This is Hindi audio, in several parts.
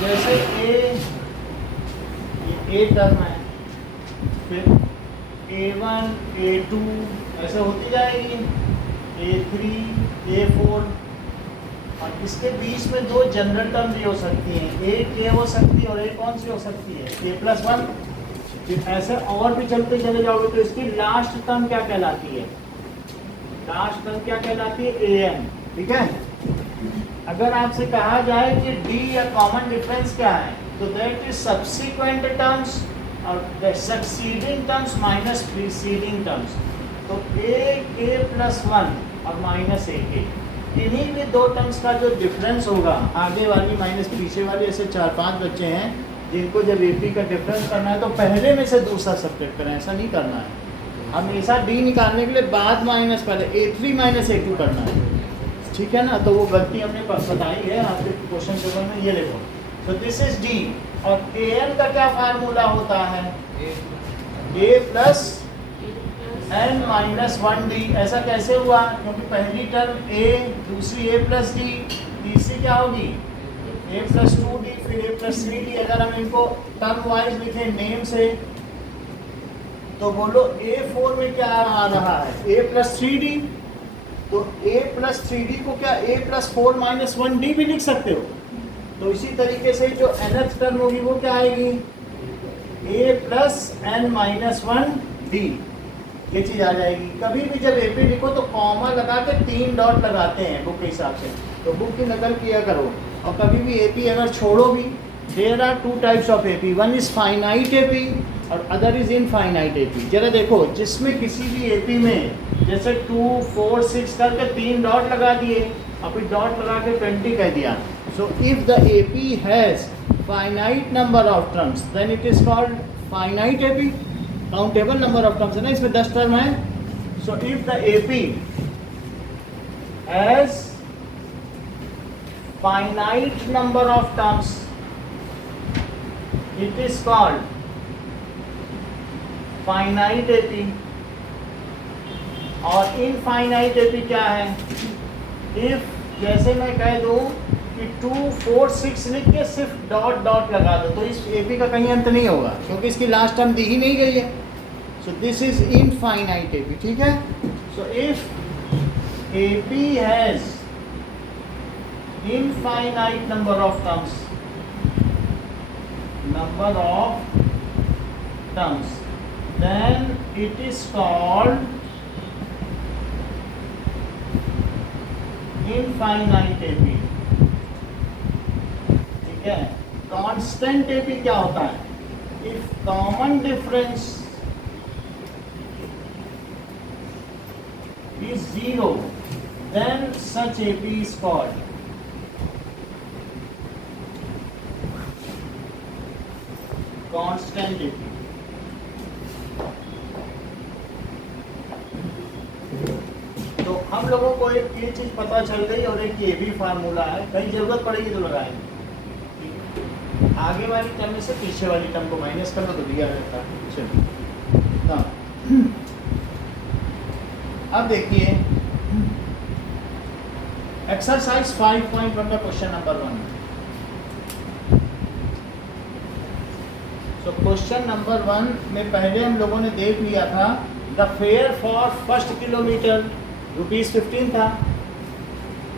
जैसे ए टर्म है, फिर A1 A2 ऐसे होती जाएगी, A3 A4, और इसके बीच में दो जनरल टर्म भी हो सकती हैं, एक ए हो सकती है और एक कौन सी हो सकती है, A+1। फिर ऐसे और भी चलते चले जाओगे तो इसकी लास्ट टर्म क्या कहलाती है, लास्ट टर्म क्या कहलाती है, AN। ठीक है। अगर आपसे कहा जाए कि D या कॉमन डिफरेंस क्या है, तो दैट इज सब्सिक्वेंट टर्म्स और the succeeding terms minus preceding terms. तो A+1 और माइनस AK, इन्हीं में दो टर्म्स का जो डिफरेंस होगा, आगे वाली माइनस पीछे वाली, ऐसे 4-5 बच्चे हैं जिनको जब AP का डिफरेंस करना है तो पहले में से दूसरा सब्ट्रैक्ट करें, ऐसा नहीं करना है। हमेशा D निकालने के लिए बाद माइनस पहले A3 माइनस A2 करना है। ठीक है ना, तो वो गलती हमने बताई है आपके क्वेश्चन पेपर में, ये देखो। तो दिस इज D, और AN का क्या फार्मूला होता है, A+n-1D। ऐसा कैसे हुआ, क्योंकि पहली टर्म A, दूसरी A+D, तीसरी क्या होगी A+2D, फिर A+3D। अगर हम इनको टर्म वाइज लिखें नेम से, तो बोलो A4 में क्या आ रहा है, A+3D। तो A+3D को क्या A+4 - 1D भी लिख सकते हो। तो इसी तरीके से जो nth टर्म होगी वो क्या आएगी, A+n-1D, ये चीज आ जाएगी। कभी भी जब AP लिखो तो कॉमा लगा के 3 डॉट लगाते हैं बुक के हिसाब से, तो बुक की नकल किया करो। और कभी भी AP अगर छोड़ो भी, there are 2 types of AP, one is finite AP और अदर इज इनफाइनाइट AP। जरा देखो, जिसमें किसी भी AP में जैसे 2, 4, 6 करके 3 डॉट लगा दिए और फिर डॉट लगा के 20 कह दिया। So if the AP has finite number of terms then it is called finite AP। Countable number of terms है ना, इसमें 10 टर्म है। So if the AP has finite number of terms it is called finite AP। और इनफाइनाइट AP क्या है, इफ जैसे मैं कह दूं कि 2, 4, 6 लिख के सिर्फ डॉट डॉट लगा दो, तो इस AP का कहीं अंत नहीं होगा, क्योंकि इसकी लास्ट टर्म दी ही नहीं गई है। So this is infinite AP। ठीक है। So if AP has infinite number of terms, then it is called infinite AP। ठीक है। कांस्टेंट AP क्या होता है, if common difference is 0 then such AP is called constant AP। तो हम लोगों को एक ये चीज पता चल गई और एक ये भी फार्मूला है, कहीं जरूरत पड़ेगी तो लगाएंगे। आगे वाली टर्म में से पीछे वाली टर्म को माइनस करना तो दिया रहता है। चलिए हाँ, अब देखिए एक्सरसाइज 5.1 का क्वेश्चन नंबर 1। तो क्वेश्चन नंबर 1 में पहले हम लोगों ने देख लिया था, the fair for first kilometre ₹15 था,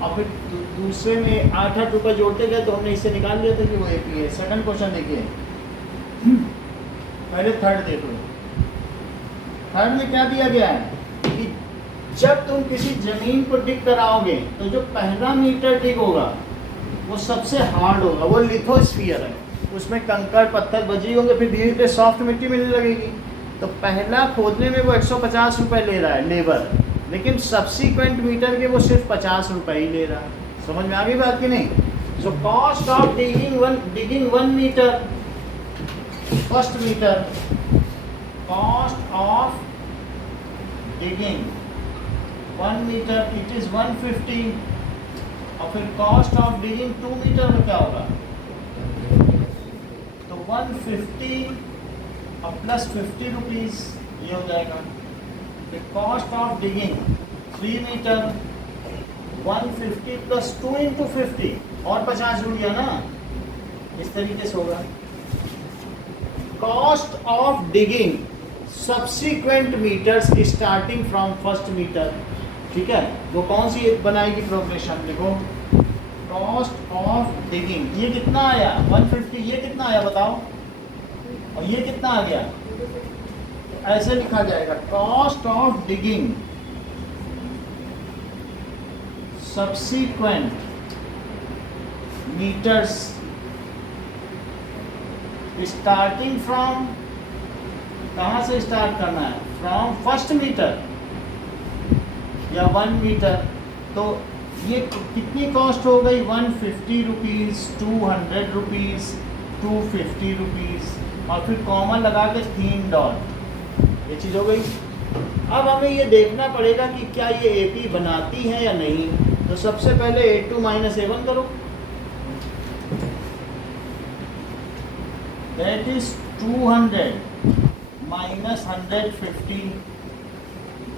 और फिर दूसरे में 8-8 रुपये जोड़ते गए तो हमने इससे निकाल लिया था कि वो AP है। सेकंड क्वेश्चन देखिए, पहले थर्ड देखो। थर्ड में क्या दिया गया है कि जब तुम किसी जमीन को डिग कराओगे तो जो पहला मीटर डिग होगा वो सबसे हार्ड होगा, वो लिथोस्फीयर है, उसमें कंकड़ पत्थर बजी होंगे, फिर धीरे धीरे सॉफ्ट मिट्टी मिलने लगेगी। तो पहला खोदने में वो 150 रुपये ले रहा है लेबर, लेकिन सब्सीक्वेंट मीटर के वो सिर्फ 50 रुपये ही ले रहा है। समझ में आ गई बात कि नहीं। So cost of digging 1 metre, first metre, cost of digging 1 metre it is 150, और फिर कॉस्ट ऑफ डिगिंग 2 मीटर में क्या होगा, तो 150 और प्लस 50 रुपीज़ ये हो जाएगा। फिर cost of digging 3 metre 150 plus 2 × 50 और 50 जुड़ गया ना, इस तरीके से होगा। Cost of digging subsequent metres starting from first metre, ठीक है, वो कौन सी बनाएगी प्रोग्रेशन, देखो कॉस्ट ऑफ डिगिंग, ये कितना आया 150, ये कितना आया बताओ, और ये कितना आ गया, तो ऐसे लिखा जाएगा cost of digging subsequent metres starting from, कहाँ से स्टार्ट करना है, फ्रॉम फर्स्ट मीटर या 1 मीटर, तो ये कितनी कॉस्ट हो गई 150 रुपीज़, 200 रुपीज़, 250 रुपीज़, और फिर कॉमन लगा के $3, ये चीज़ हो गई। अब हमें ये देखना पड़ेगा कि क्या ये AP बनाती है या नहीं, तो सबसे पहले A2 माइनस A1 करो, that is 200 minus 150,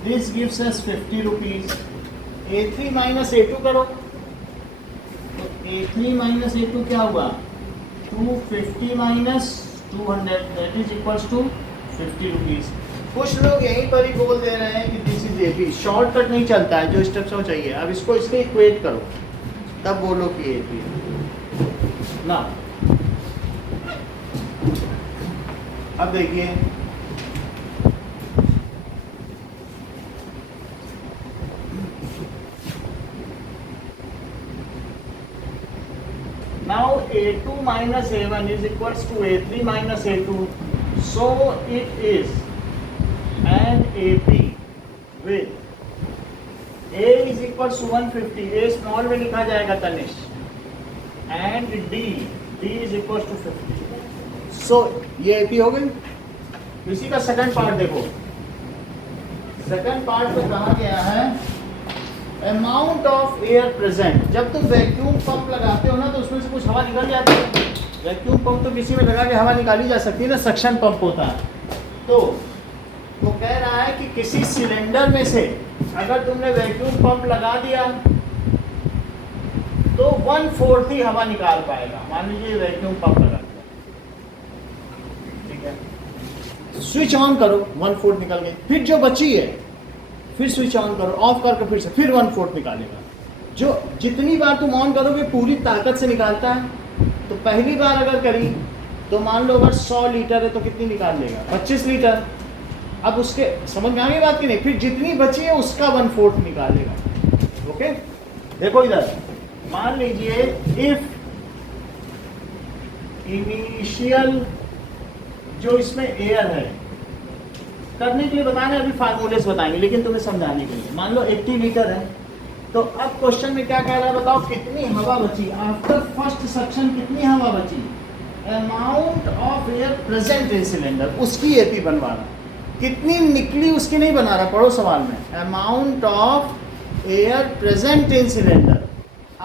this gives us 50 rupees। A3 minus A2 करो, तो A3 minus A2 क्या हुआ 250 minus 200, that is equals to 50 rupees। कुछ लोग यहीं पर ही बोल दे रहे हैं कि दिस इज AP, शॉर्टकट नहीं चलता है, जो स्टेप्स हो चाहिए, अब इसको इसके इक्वेट करो तब बोलो कि AP है ना। अब देखिए now A2 minus A1 is equals to A3 minus A2, so it is an AP with A is equals to 150, A small में लिखा जाएगा Tanish, and D is equals to 50, so ये AP हो गई। इसी का सेकंड पार्ट देखो, सेकंड पार्ट में कहा गया है अमाउंट ऑफ एयर प्रेजेंट, जब तुम वैक्यूम पंप लगाते हो ना तो उसमें से कुछ हवा निकल जाती है, वैक्यूम पंप तो किसी में लगा के हवा निकाली जा सकती है ना, सक्शन पंप होता है, तो वो कह रहा है कि किसी सिलेंडर में से अगर तुमने वैक्यूम पंप लगा दिया तो 1/4 ही हवा निकाल पाएगा, मान लीजिए वैक्यूम पंप लगा दिया, ठीक है, स्विच ऑन करो 1/4 निकल गई, फिर जो बची है फिर स्विच ऑन करो, ऑफ करके फिर से फिर 1/4 निकालेगा, जो जितनी बार तुम ऑन करोगे पूरी ताकत से निकालता है। तो पहली बार अगर करी तो मान लो अगर 100 लीटर है तो कितनी निकाल लेगा 25 लीटर, अब उसके समझ में आ गई बात की नहीं, फिर जितनी बची है उसका 1/4 निकालेगा। ओके, देखो इधर मान लीजिए इफ इनिशियल जो इसमें एयर है, करने के लिए बताना अभी फार्मूलेस बताएंगे लेकिन तुम्हें समझाने के लिए, मान लो 80 लीटर है, तो अब क्वेश्चन में क्या कह रहा है बताओ, कितनी हवा बची आफ्टर फर्स्ट सक्शन, कितनी हवा बची, amount of air present in cylinder, उसकी AP बनवा रहा, कितनी निकली उसकी नहीं बना रहा, पढ़ो सवाल में, amount of air present in cylinder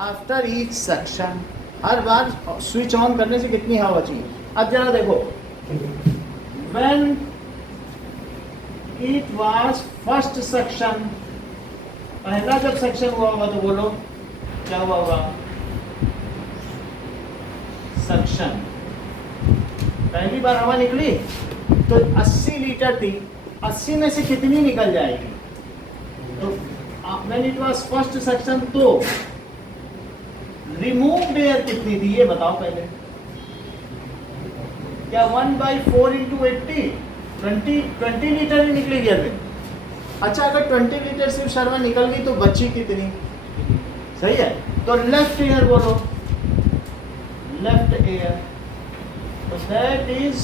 after each suction, her bar switch on करने से कितनी हवा बची। अब जरा देखो, when it was first suction, पहला जब सक्शन हुआ होगा तो बोलो क्या हुआ होगा, सक्शन, पहली बार हवा निकली तो 80 लीटर थी, 80 में से कितनी निकल जाएगी, तो when it was first suction तो रिमूव्ड एयर कितनी थी ये बताओ पहले, क्या 1/4 इंटू 80, 20 लीटर ही निकलेगी अभी। अच्छा अगर 20 लीटर सिर्फ शर्मा निकल गई तो बची कितनी, सही है, तो लेफ्ट एयर बोलो, लेफ्ट एयर, तो दैट इज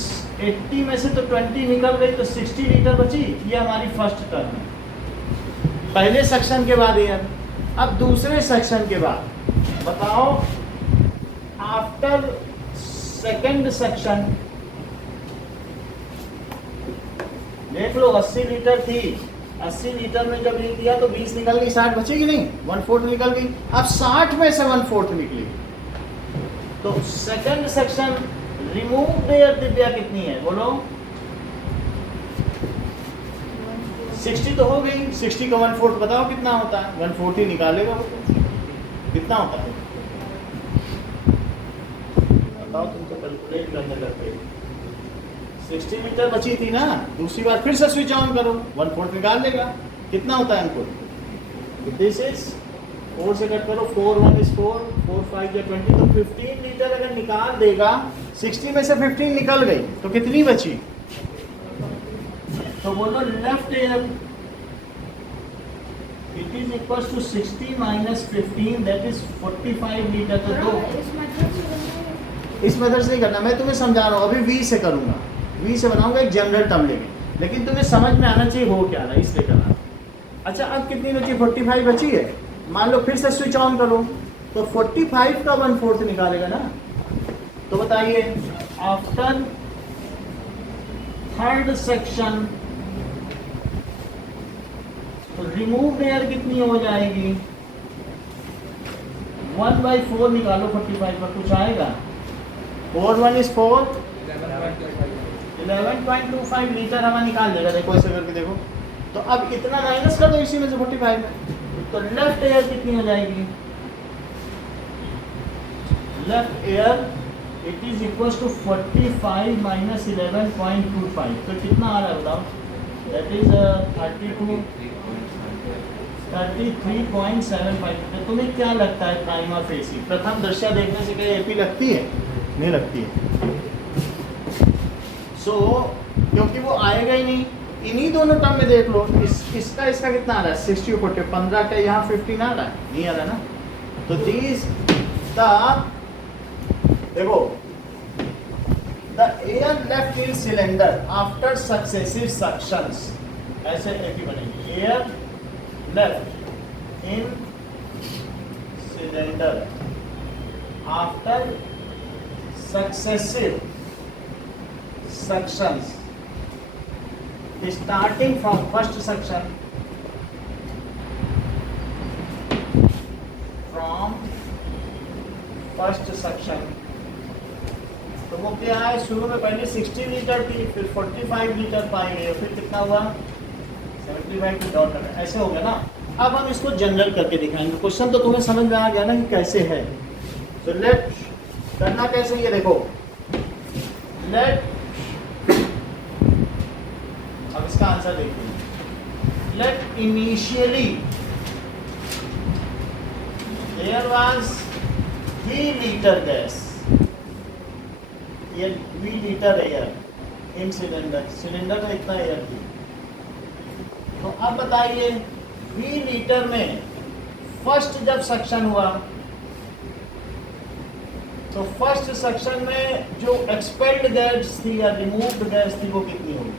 80 में से तो 20 निकल गई तो 60 लीटर बची, ये हमारी फर्स्ट टर्म है, पहले सेक्शन के बाद एयर। अब दूसरे सेक्शन के बाद बताओ, आफ्टर सेकंड सेक्शन देख लो 80 लीटर थी, 80 लीटर में जब लिख दिया तो 20 निकल गई, 60 बचेगी नहीं, 1/4 निकल गई, अब 60 में से 1/4 निकली, तो second section remove air Divya कितनी है बोलो, 60 तो हो गई, 60 का 1/4 बताओ कितना होता है, 1/4 ही निकालेगा वो, कितना होता है बताओ, बताओ, तुमको कैलकुलेट करने लगते 60 मीटर बची थी ना, दूसरी बार फिर से स्विच ऑन करो, 1/4 निकाल लेगा। कितना होता है इनपुट? दिस इज 4 से कट करो, 4 1 इज 4, 4 5 या 20, तो 15 लीटर अगर निकाल देगा, 60 में से 15 निकल गई तो कितनी बची? तो बोलो left air it is equal to 60 minus 15, that is 45 litre. तो दो इस मेथड से नहीं करना, मैं तुम्हें समझा रहा हूँ, अभी वी से करूंगा, वी से बनाऊंगा एक जनरल टर्म लेके, लेकिन तुम्हें समझ में आना चाहिए हो क्या रहा है, इसलिए करना। अच्छा अब कितनी बची? 45 बची है। मान लो फिर से स्विच ऑन करो तो 45 का 1/4 निकालेगा ना। तो बताइए आफ्टर थर्ड सेक्शन तो रिमूव एयर कितनी हो जाएगी? 1/4 निकालो 45 पर, कुछ आएगा? 4 1 इज 4, 11.25 लीटर हमें निकाल देगा। देखो ऐसे करके देखो, तो अब इतना माइनस कर दो इसी में से 45 में, तो लेफ्ट एयर कितनी हो जाएगी? Left air it is equal to 45 minus 11.25, तो कितना आ रहा है बताओ? That is 33.75। तो तुम्हें क्या लगता है प्राइमा फेसी, प्रथम दृष्टया देखने से क्या एपी लगती है? नहीं लगती है। क्योंकि वो आएगा ही नहीं, इन्हीं दोनों टर्म में देख लो, इसका कितना आ रहा है? 60 और 40, 15 का यहाँ 15 आ रहा है, नहीं आ रहा ना। तो दिस देखो the air left in cylinder after successive suctions, ऐसे एपी बनेगी। Air left in cylinder after successive sections starting from first section, तो वो क्या है? शुरू में पहले 60 लीटर थी, फिर 45 लीटर पाएंगे, फिर कितना हुआ? 75 की डॉट है, ऐसे हो गया ना। अब हम इसको जनरल करके दिखाएंगे। क्वेश्चन तो तुम्हें समझ में आ गया ना कि कैसे है। तो लेट करना कैसे, ये देखो, लेट, अब इसका आंसर देखिए। Let initially there was 3 litre gas, ये 3 litre air in cylinder, cylinder में इतना एयर थी। तो अब बताइए 3 लीटर में फर्स्ट जब सक्शन हुआ तो फर्स्ट सेक्शन में जो एक्सपेल्ड गैस थी या रिमूव्ड गैस थी वो कितनी होगी?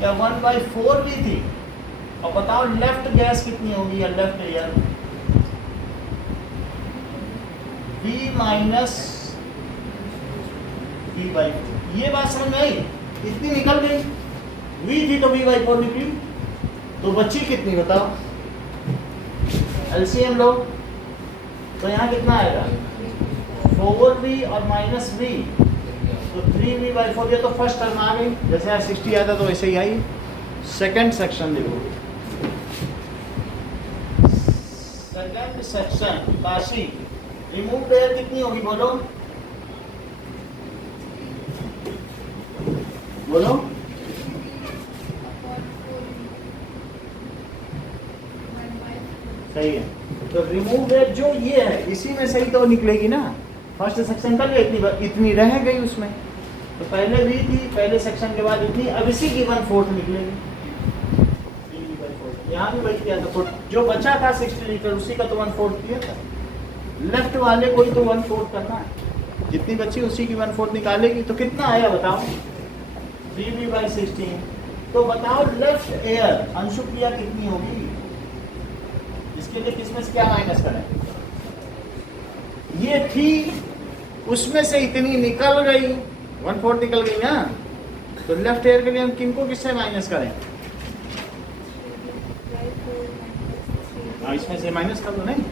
क्या 1/4 भी थी? और बताओ लेफ्ट गैस कितनी होगी या left air? V minus V/4। ये बात समझ में आई? इतनी निकल गई, V थी तो V/4 निकली, तो बची कितनी बताओ? एलसीएम लो, तो यहाँ कितना आएगा? 4V और माइनस V, तो 3V/4। ये तो फर्स्ट टर्म आ गई, जैसे यहाँ 60 आता तो वैसे ही आई। सेकंड सेक्शन देखो, second section Kashi, remove air कितनी होगी बोलो? बोलो सही है। तो रिमूव एयर जो ये है इसी में सही तो निकलेगी ना। फर्स्ट सेक्शन कर लिया, इतनी रह गई उसमें, तो पहले भी थी, पहले सेक्शन के बाद इतनी, अब इसी की 1/4 निकलेगी। यहाँ भी वही किया था, तो जो बचा था 60 लीटर उसी का तो 1/4 किया था। लेफ्ट वाले को ही तो 1/4 करना है, जितनी बची उसी की 1/4 निकालेगी। तो कितना आया बताओ? 3V/16। तो बताओ लेफ्ट एयर अंशुक्रिया कितनी होगी? इसके लिए किसमें से क्या माइनस करें? ये थी, उसमें से इतनी निकल गई, 1/4 निकल गई ना। तो लेफ्ट एयर के लिए हम किनको किससे माइनस करें? इसमें से माइनस कर दो नहीं,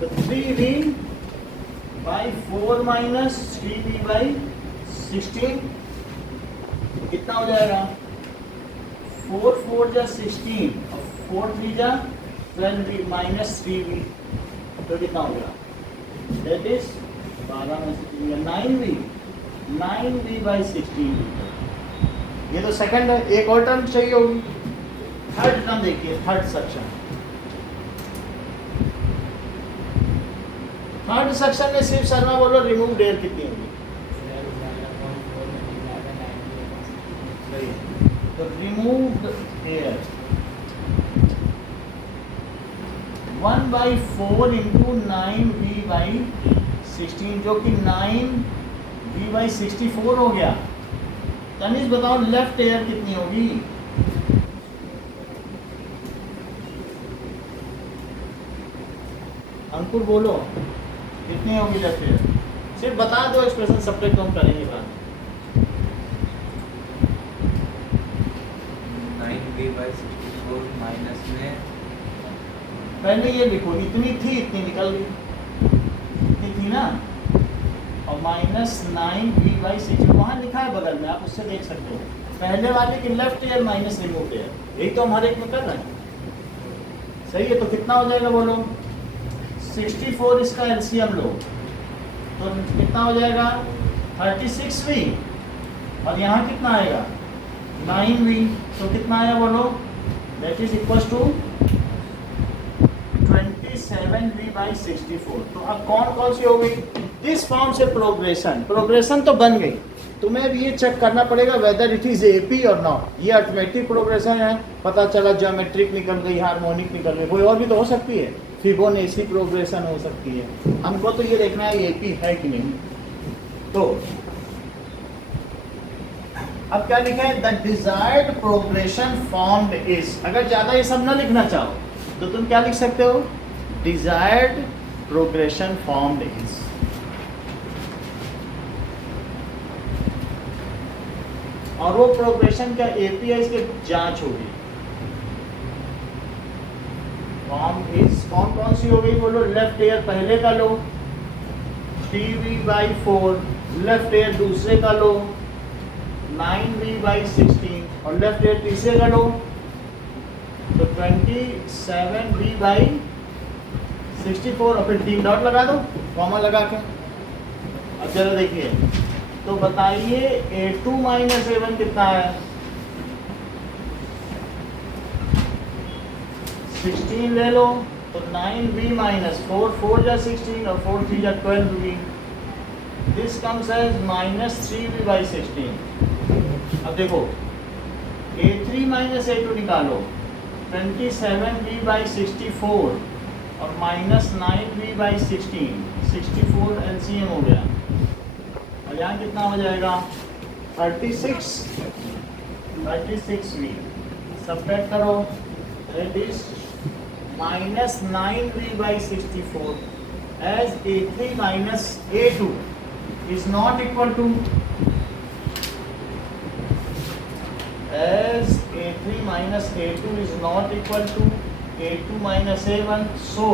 तो 3V/4 माइनस 3V/16 कितना हो जाएगा? 4 4 जा 16 और 4 3 जा 12V माइनस 3V, तो कितना हो गया? That is 9v/16 litre. ये तो सेकंड है, एक और टर्म चाहिए होगी। थर्ड टर्म देखिए, थर्ड सेक्शन में सिर्फ शर्मा बोलो रिमूव एयर कितनी होगी? तो रिमूव एयर 1/4 इंटू 9v/16 जो कि 9v/64 हो गया। तनिष बताओ लेफ्ट एयर कितनी होगी? अंकुर बोलो कितनी होगी लेफ्ट एयर? सिर्फ बता दो एक्सप्रेशन, सब्ट्रैक्ट हम करेंगे बाद में। 9v/64 माइनस में पहले ये लिखो, इतनी थी इतनी निकल गई, इतनी थी ना, और -9v/6 वहाँ लिखा है बगल में, आप उससे देख सकते हो। पहले वाले की left air minus remove air, यही तो हमारे एक में कर रहे हैं। सही है, तो कितना हो जाएगा बोलो? 64 इसका एलसीएम लो तो कितना हो जाएगा? 36v, और यहाँ कितना आएगा? 9v, तो कितना आया बोलो? That is equal to 27v/64। तो अब कौन सी हो गई? इस फॉर्म से प्रोग्रेशन तो बन गई। तुम्हें भी ये चेक करना पड़ेगा वेदर इट इज एपी और नॉट। ये अर्थमेटिक प्रोग्रेशन है, पता चला ज्योमेट्रिक निकल गई, हार्मोनिक निकल गई, कोई और भी तो हो सकती है, फिबोनाची प्रोग्रेशन हो सकती है। हमको तो ये देखना है एपी है कि नहीं। तो अब क्या लिखा है? The desired progression formed is. अगर ज्यादा ये सब ना लिखना चाहो तो तुम क्या लिख सकते हो? Desired progression formed is. और वो प्रोग्रेशन का एपीआई इसके जांच होगी। फॉर्म इज कौन सी हो गई बोलो? लेफ्ट एयर पहले का लो 3v/4, लेफ्ट एयर दूसरे का लो 9v/16, और लेफ्ट एयर तीसरे का लो तो 27v/64, और फिर टी डॉट लगा दो, कॉमा लगा के। अब जरा देखिए, तो बताइए a2 - a1 कितना है? 16 ले लो तो 9v/4, 4 जा 16 और 4 3 जा 12v। This comes as -3v/16। अब देखो a3 - a2 निकालो, 27v/64 और -9v/16, 64 एलसीएम हो गया। और यहाँ कितना हो जाएगा? 36v। सब्ट्रैक्ट करो, that is -9v/64 as a3 - a2 is not equal to, as a3 - a2 is not equal to a2 - a1, so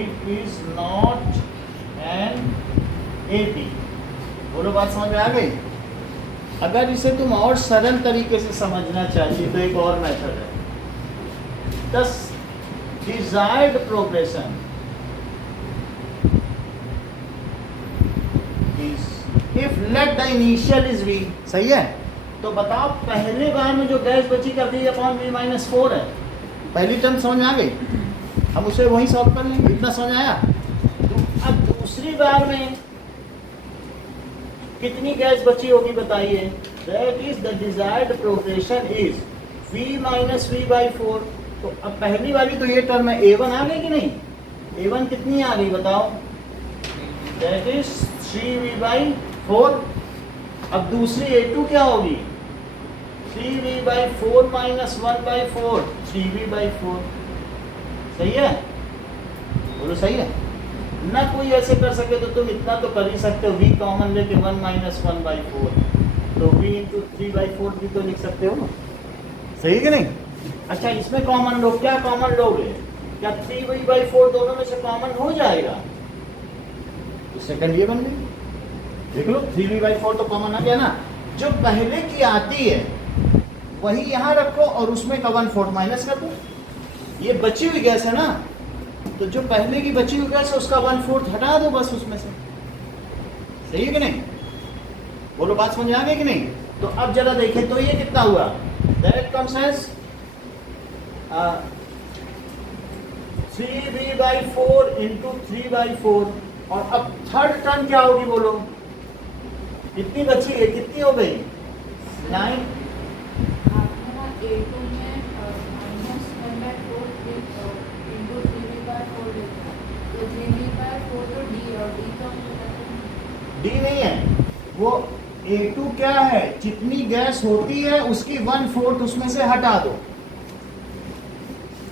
it is not an AP। बोलो बात समझ में आ गई? अगर इसे तुम और सरल तरीके से समझना चाहिए तो एक और मेथड है। दस desired progression is if let the initial is v। सही है, तो बताओ पहले बार में जो गैस बची का v/v-4 है, पहली टर्म समझ में आ गई? हम उसे वहीं सॉल्व कर लेंगे, इतना समझ आया? तो अब दूसरी बार में कितनी गैस बची होगी बताइए? That is the desired progression is v-v/4। तो अब पहली वाली तो ये टर्म है, a1 आ गई कि नहीं? a1 कितनी आ गई बताओ? That is 3v/4। अब दूसरी a2 क्या होगी? 3v/4 - 1/4, 3v/4। सही है? बोलो सही है ना? कोई ऐसे कर सके तो तुम इतना तो कर ही सकते हो, v कॉमन लेके 1 - 1/4, तो v × 3/4 भी तो लिख सकते हो ना। सही है कि नहीं? अच्छा, इसमें कॉमन लो, क्या कॉमन लोगे? क्या 3v/4 दोनों में से कॉमन हो जाएगा? तो सेकंड ये बन गई, देख लो 3v/4 तो कॉमन आ गया ना। जो पहले की आती है वही यहाँ रखो और उसमें का 1/4 माइनस कर दो। ये बची हुई गैस है ना, तो जो पहले की बची हुई गैस है उसका 1/4 हटा दो बस उसमें से। सही है कि नहीं? बोलो बात समझ आ गई कि नहीं? तो अब जरा देखें तो ये कितना हुआ, that comes as 3b/4 into 3/4। और अब थर्ड टर्म क्या होगी बोलो, कितनी बची है, कितनी हो गई? 9। आपने A2 में -1/4 इंटू 3b/4 लिखा, तो 3b/4 तो D, और D तो हमको पता नहीं। डी नहीं है वो, A2 क्या है, जितनी गैस होती है उसकी 1/4 उसमें से हटा दो।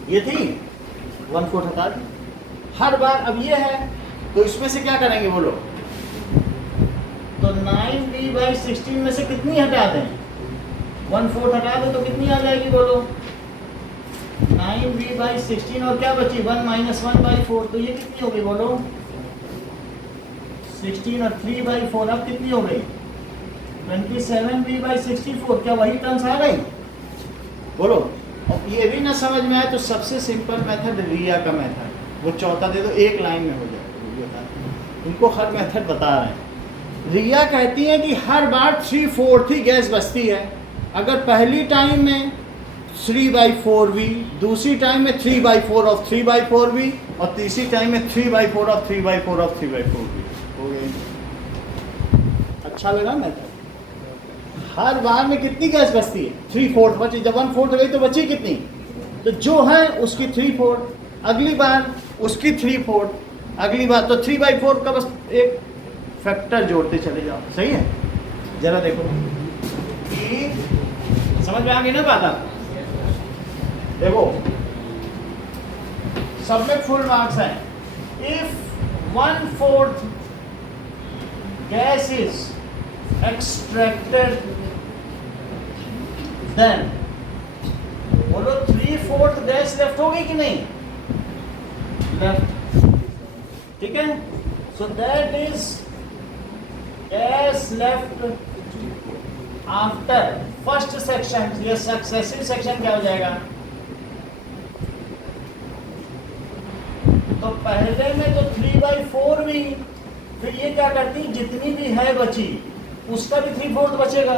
ये थी 1/4 हटा दी हर बार। अब ये है तो इसमें से क्या करेंगे बोलो, तो 9b/16 में से कितनी हटा दें, 1/4 हटा दो तो कितनी आ जाएगी बोलो, 9b/16 और क्या बची 1 - 1/4, तो ये कितनी होगी बोलो 16 और 3/4 अब कितनी हो गई 27b/64। क्या वही टर्म्स आ गई बोलो? और ये भी ना समझ में आए तो सबसे सिंपल मेथड रिया का मेथड, वो चौथा दे दो, एक लाइन में हो जाएगा। उनको हर मेथड बता रहे हैं। रिया कहती है कि हर बार 3/4 ही गैस बचती है। अगर पहली टाइम में 3/4v, दूसरी टाइम में 3/4 ऑफ 3/4v, और तीसरी टाइम में 3/4 ऑफ 3/4 ऑफ 3/4v हो गई। अच्छा लगा मेथड? हर बार में कितनी गैस बचती है, 3/4 बची। जब 1/4 गई तो बची कितनी, तो जो है उसकी 3/4, अगली बार उसकी 3/4, अगली बार तो 3/4 का बस एक फैक्टर जोड़ते चले जाओ। सही है? जरा देखो कि समझ में आ गई ना बात आपको? देखो सब में फुल मार्क्स है। If 1/4 gas is extracted, then बोलो 3/4 गैस लेफ्ट होगी कि नहीं, लेफ्ट। ठीक है, so that is gas left after first section. ये सक्सेसिव सेक्शन क्या हो जाएगा, तो पहले में तो 3/4 भी, फिर ये क्या करती, जितनी भी है बची उसका भी 3/4 बचेगा।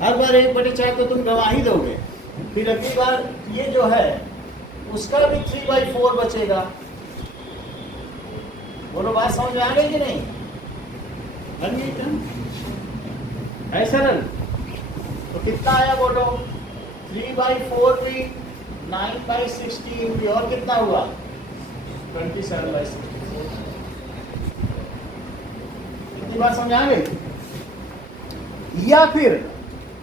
हर बार 1/4 तो तुम गवा ही दोगे, फिर अगली बार ये जो है उसका भी 3/4 बचेगा। बोलो बात समझ में आ गई कि नहीं? बन गई क्या? है सरल? तो कितना आया बोलो, 3/4 भी, 9/16 भी, और कितना हुआ 27/64। कितनी बार समझ आ गई? या फिर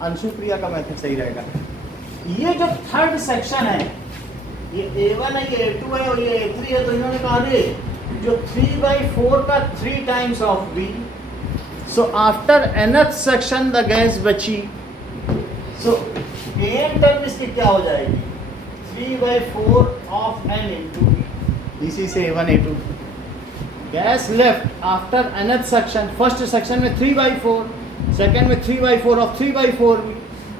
अंशुप्रिया का मेथड सही रहेगा। ये जो थर्ड सेक्शन है, ये A1 है, ये A2 है और ये A3 है, तो इन्होंने कहा रे जो 3/4 का 3 times of B, so after nth section the gas बची, सो n टर्म इसकी क्या हो जाएगी 3/4 ऑफ n इंटू B। इसी से A1 A2 gas left after nth section, first section में 3/4, सेकेंड में 3/4 ऑफ 3/4 भी,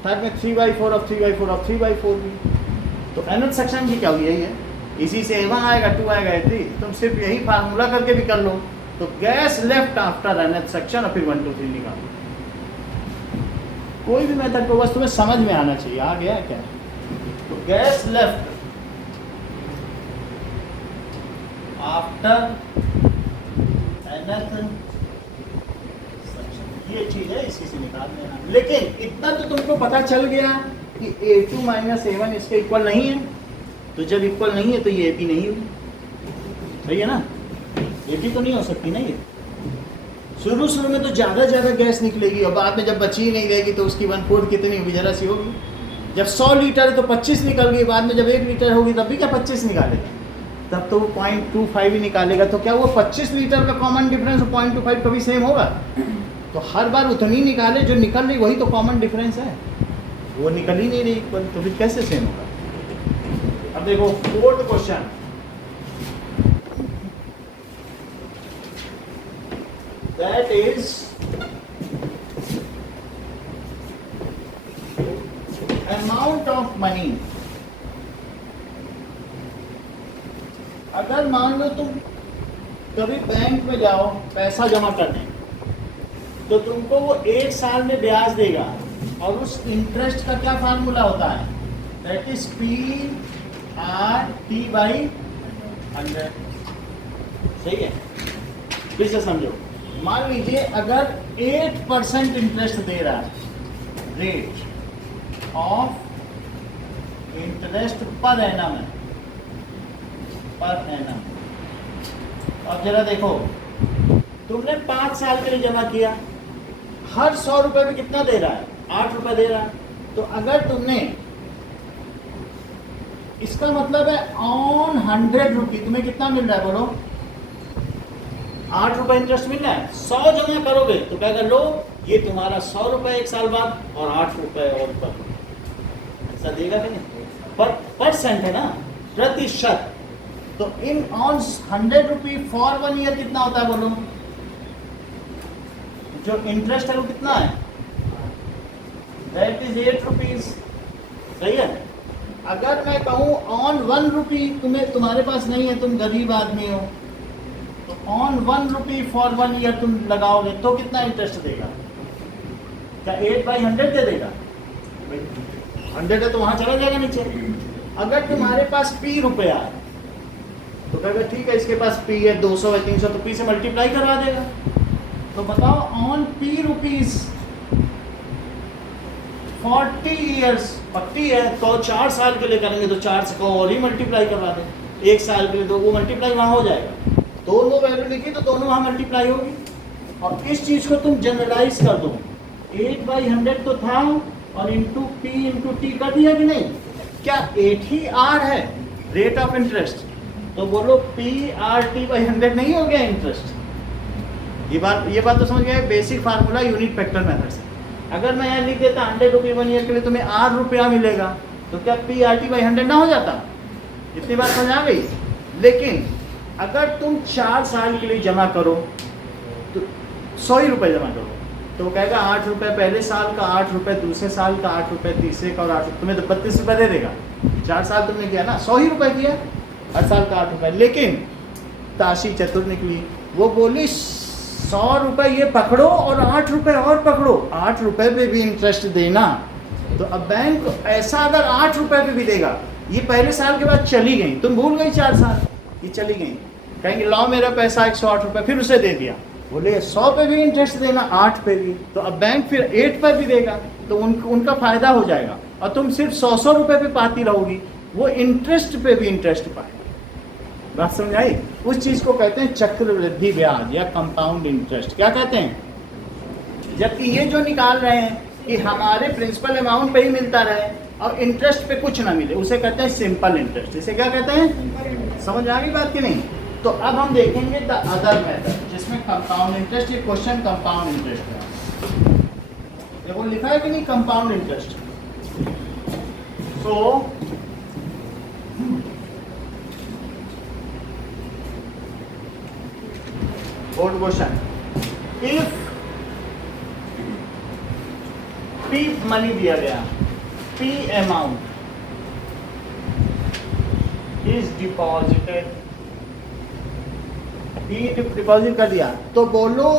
थर्ड में 3/4 ऑफ 3/4 ऑफ 3/4 भी। तो nth सेक्शन की क्या हुई, यही है। इसी से A1 आएगा, 2 आएगा, A3। तुम सिर्फ यही फार्मूला करके भी कर लो। तो gas left after nth section और फिर 1 2 3 निकालो। कोई भी मेथड को बस तुम्हें समझ में आना चाहिए। आ गया क्या? तो गैस लेफ्ट आफ्टर nth, ये चीज है, इसी से निकाल देना। लेकिन इतना तो तुमको पता चल गया कि A2 - A1 इसके इक्वल नहीं है, तो जब इक्वल नहीं है तो ये AP नहीं हुई। सही है ना? AP तो नहीं हो सकती ना ये। शुरू में तो ज़्यादा गैस निकलेगी और बाद में जब बची ही नहीं रहेगी तो उसकी 1/4 कितनी होगी, जरा सी होगी। जब 100 लीटर है तो 25 निकल गई, बाद में जब 1 लीटर होगी तब भी क्या 25 निकालेगा, तब तो वो 0.25 ही निकालेगा। तो क्या वो 25 लीटर का कॉमन डिफरेंस 0.25 कभी सेम होगा? तो हर बार उतनी निकाले जो निकल रही, वही तो कॉमन डिफरेंस है। वो निकल ही नहीं रही इक्वल, तो फिर कैसे सेम होगा? अब देखो fourth question, that is amount of money. अगर मान लो तुम कभी बैंक में जाओ पैसा जमा करने, तो तुमको वो 1 साल में ब्याज देगा, और उस इंटरेस्ट का क्या फार्मूला होता है, दैट इज PRT बाई 100। सही है? फिर से समझो, मान लीजिए अगर 8% इंटरेस्ट दे रहा है, rate of interest per annum है, पर एनम। अब जरा देखो, तुमने 5 साल के लिए जमा किया, हर 100 रुपए में कितना दे रहा है, 8 रुपए दे रहा है। तो अगर तुमने, इसका मतलब है ऑन 100 रुपी तुम्हें कितना मिल रहा है, बोलो 8 रुपए इंटरेस्ट मिल रहा है। 100 जमा करोगे तो कहेगा लो ये तुम्हारा 100 रुपए 1 साल बाद, और 8 रुपए और पर, ऐसा देगा कि नहीं? पर परसेंट है ना, प्रतिशत। तो in on 100 rupee for 1 year कितना होता है, बोलो जो इंटरेस्ट है वो कितना है, दैट इज 8 रुपीज। सही है? अगर मैं कहूं ऑन 1 रुपी, तुम्हारे पास नहीं है, तुम गरीब आदमी हो, तो ऑन 1 रुपी फॉर 1 ईयर तुम लगाओगे तो कितना इंटरेस्ट देगा, क्या 8/100 दे देगा? 100 है तो वहां चला जाएगा नीचे। अगर तुम्हारे पास P रुपया है तो कहेगा ठीक है, इसके पास P है 200 है 300, तो P से मल्टीप्लाई करवा देगा। तो बताओ ऑन P रुपीज 40 ईयर्स, 40 है तो 4 साल के लिए करेंगे, तो 4 से को और ही मल्टीप्लाई करवा दें, 1 साल के लिए तो वो मल्टीप्लाई वहाँ हो जाएगा। दोनों वैल्यू लिखी तो दोनों वहाँ मल्टीप्लाई होगी। और इस चीज़ को तुम जनरलाइज कर दो, 8/100 तो था, और इंटू P इंटू T कर दिया कि नहीं? क्या 8 ही R है रेट ऑफ इंटरेस्ट? तो बोलो PRT/100 नहीं हो गया इंटरेस्ट? ये बात तो समझ गए, basic formula unit factor method से। अगर मैं यहाँ लिख देता 100 रुपये 1 ईयर के लिए तुम्हें 8 रुपया मिलेगा, तो क्या PRT/100 ना हो जाता? इतनी बात समझ आ गई? लेकिन अगर तुम 4 साल के लिए जमा करो, तो 100 ही रुपये जमा करो, तो वो कहेगा 8 रुपये पहले साल का, 8 रुपये दूसरे साल का, 8 रुपये तीसरे का, और 8 तुम्हें तो 32 रुपये दे देगा। 4 साल तुमने किया ना, 100 ही रुपये किया, हर साल का 8 रुपये। लेकिन ताशी चतुर निकली, वो बोली 100 रुपये ये पकड़ो और 8 रुपये और पकड़ो, 8 रुपये पे भी इंटरेस्ट देना। तो अब बैंक ऐसा अगर 8 रुपये पे भी देगा, ये पहले साल के बाद चली गई, तुम भूल गई 4 साल, ये चली गई, कहेंगे लाओ मेरा पैसा 108 रुपये, फिर उसे दे दिया, बोले 100 पे भी इंटरेस्ट देना, 8 पे भी, तो अब बैंक फिर 8 पे भी देगा, तो उनका फायदा हो जाएगा, और तुम सिर्फ 100 रुपये पे पाती रहोगी, वो इंटरेस्ट पे भी इंटरेस्ट पाएगा। बात समझ आई? उस चीज को कहते हैं चक्रवृद्धि ब्याज या कंपाउंड इंटरेस्ट। क्या कहते हैं? जबकि ये जो निकाल रहे हैं कि हमारे प्रिंसिपल अमाउंट पे ही मिलता रहे और इंटरेस्ट पे कुछ ना मिले, उसे कहते हैं सिंपल इंटरेस्ट। इसे क्या कहते हैं? समझ आ गई बात कि नहीं? तो अब हम देखेंगे द अदर मेथड, जिसमें कंपाउंड इंटरेस्ट, ये क्वेश्चन कंपाउंड इंटरेस्ट है, देखो लिखा है कि नहीं compound interest. So board question, if P money दिया गया, P amount is deposited, deposit कर दिया, तो बोलो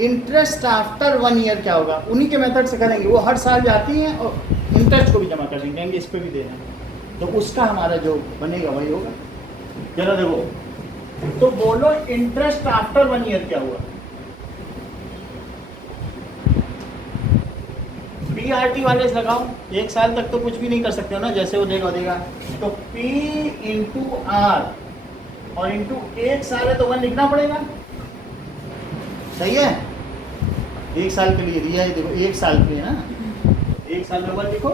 इंटरेस्ट आफ्टर 1 ईयर क्या होगा? उन्हीं के मेथड से करेंगे, वो हर साल जाती हैं और इंटरेस्ट को भी जमा कर देंगे, कहेंगे इस पे भी देना, तो उसका हमारा जो बनेगा वही होगा। जरा देखो, तो बोलो इंटरेस्ट आफ्टर 1 ईयर क्या हुआ? PRT वाले लगाओ, 1 साल तक तो कुछ भी नहीं कर सकते हो ना, जैसे वो देगा, तो P इंटू R और इंटू 1 साल है तो 1 लिखना पड़ेगा, सही है? 1 साल के लिए दिया है, देखो 1 साल के लिए ना, 1 साल में 1 लिखो,